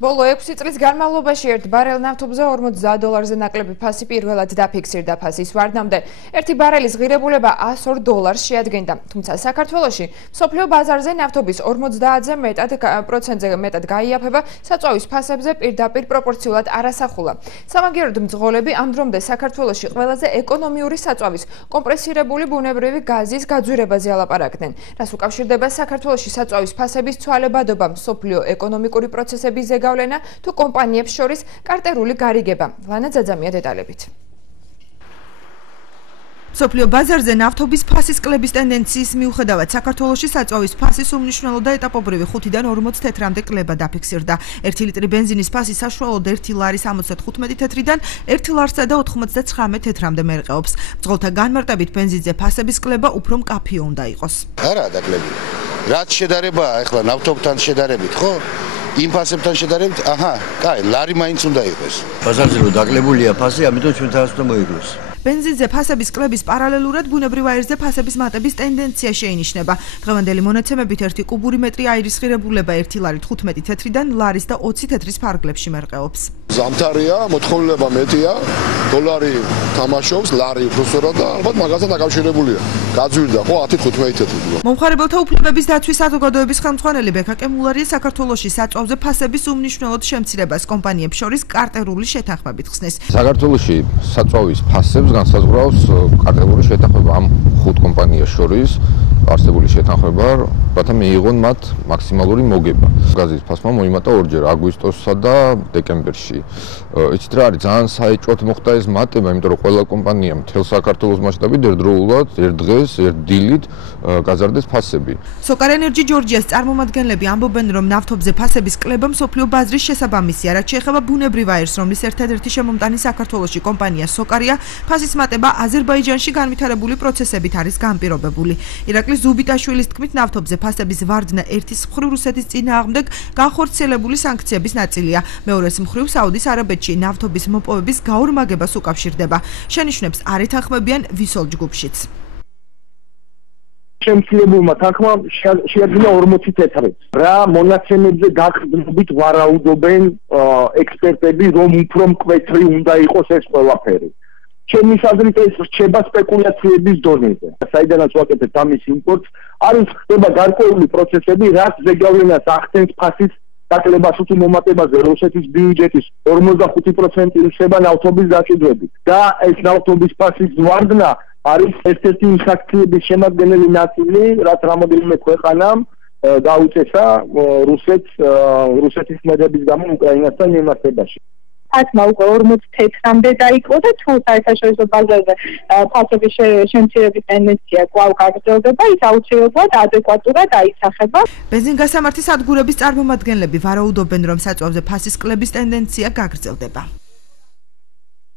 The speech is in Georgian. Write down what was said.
ბოლო 6 წლის განმავლობაში ერთ ბარელ ნავთობზე $40 ნაკლები ფასი პირველად დაფიქსირდა ფასის ვარდნამდე. ერთი ბარელის ღირებულება $102 შეადგენდა. თუმცა საქართველოში მსოფლიო ბაზარზე ნავთობის 50%-ზე მეტად გაიაფება საწვავის ფასებზე პირდაპირ პროპორციულად არასახულა. სამაგიეროდ მძღოლები ამ დრომდე საქართველოში ყველაზე ეკონომიური საწვავის კომპრესირებული ბუნებრივი გაზის გაძვირებაზე ალაპარაკდნენ. რას უკავშირდება საქართველოში საწვავის ფასების ცვალებადობა მსოფლიო ეკონომიკური პროცესების ზეგავლენა თუ კომპანიებს შორის კარტერული გარიგება. ლანა ძაძამია დეტალებით. მსოფლიო ბაზარზე ნავთობის ფასის კლების ტენდენციის მიუხედავად საქართველოში საწვავის ფასის უმნიშვნელო და ეტაპობრივი 5-დან 44-მდე კლება დაფიქსირდა. 1 ლიტრი ბენზინის ფასი საშუალოდ $1.75-დან $1.99-მდე მერყეობს. მძღოლთა განმარტებით ბენზინზე ფასების კლება უფრო მკაფიო უნდა იყოს. არა დაკლები. რაც შედარებაა ახლა ნავთობთან შედარებით, ხო? იმ ფასებთან შედარებით, კაი, ლარი მაინც უნდა იყოს. ბაზარზე რო დაკლებულია ფასი, ამიტომ ჩვენ თავს უნდა მოიგოს. ბენზინზე ფასების კლების პარალელურად ბუნებრივ აირზე ფასების მატების ტენდენცია შეინიშნება. დღევანდელი მონაცემებით 1 კუბური მეტრი აირის ღირებულება $1.15-დან ლარის და 20 თეთრის ფარგლებში მერყეობს. ზამთარია, მოთხოვნილება მეტია, დოლარი თამაშობს, ლარი უფრო სწორად და ალბათ მაგასთან დაკავშირებულია. გაძვირდა ხო 10-15 თეთრი. მომხმარებელთა უფლებების დაცვის საზოგადოების ხელმძღვანელი ბექა კემულარია საქართველოში საწვავზე ფასების უმნიშვნელოდ შემცირებას კომპანიებს შორის კარტერული შეთანხმებით ხსნის. საქართველოში საწვავის ფასებს განსაზღვრავს კარტერული შეთანხმება ამ 5 კომპანიას შორის არსებული შეთანხმება, რათა მიიღონ მათ მაქსიმალური მოგება. გაზის ფასმა მოიმატა ორჯერ აგვისტოსსა და დეკემბერში. იცით რა არის, ძალიან საეჭვოდ მოხდა ეს მატება, იმიტომ რომ ყველა კომპანია მთელ საქართველოს მასშტაბით ერთდროულად, ერთ დღეს, ერთ დილით გაზარდეს ფასები. Socar Energy Georgia's წარმომადგენლები ამბობენ, რომ ნავთობზე ფასების კლება მსოფლიო ბაზრის შესაბამისია, რაც შეეხება ბუნებრივ აირს, რომლის ერთადერთი შემომტანი საქართველოში კომპანია Socaria, ფასის მატება აზერბაიჯანში განვითარებული პროცესებით არის განპირობებული. ირაკლი ზუბიტაშვილის თქმით, ნავთობზე ფასების ვარდნა ერთის მხრივ რუსეთის წინააღმდეგ განხორციელებული სანქციების ნაწილია. მეორეს მხრივ საუდის არაბეთში ნავთობის მოპოვების გაორმაგებას უკავშირდება. შენიშვნებს არ ეთანხმებიან ვისოლ ჯგუფშიც. შემცირებულმა თანხმა შეადგინა 40 თეთრს. რა მონაცემებზე გაყრდნობით ვარაუდობენ ექსპერტები, რომ უფრო მკვეთრი უნდა იყოს ეს ყველაფერი. ჩემი აზრით ეს რჩება სპეკულაციების დონეზე. საიდანაც ვაკეთებთ ამის იმპორტს, არის ხდება გარკვეული პროცესები, რაც ზეგავლენას ახდენს ფასის დაკლებას თუ მომატებაზე რუსეთის ბიუჯეტის 45% იხება ნავთობის დაჭიდვებით. და ეს ნავთობის ფასის ვარდნა არის ერთ-ერთი იმ საქციების შემადგენელი ნაწილი, რაც რამოდენიმე ქვეყანამ დაუწესა რუსეთის მედების გამო უკრაინასთან მიმართებაში. ფასმა უკვე 44-მდე დაიწყო და თუ საერთაშორისო ბაზარზე ფასების შემცირების ტენდენცია კვლავ გაგრძელდება, ის აუცილებლად ადეკვატურად აისახება. ბენზინგასამართი სადგურების წარმომადგენლები ვარაუდობენ, რომ საწვავზე ფასის კლების ტენდენცია გაგრძელდება.